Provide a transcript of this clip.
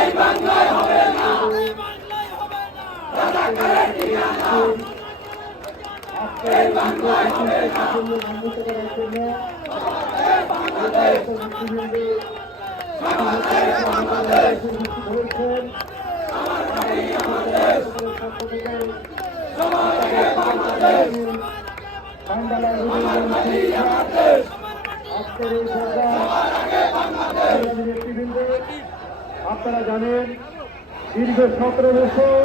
এই বাংলায় হবে না, রাজাকারের ঠিকানা। এই বাংলায় হবে না, বাংলাদেশ, বাংলাদেশ, আমার বাড়ি আমার দেশ, সবার আগে বাংলাদেশ, আমার বাড়ি আমার দেশ, সবার আগে বাংলাদেশ। আপনারা জানেন দীর্ঘ 17 বছর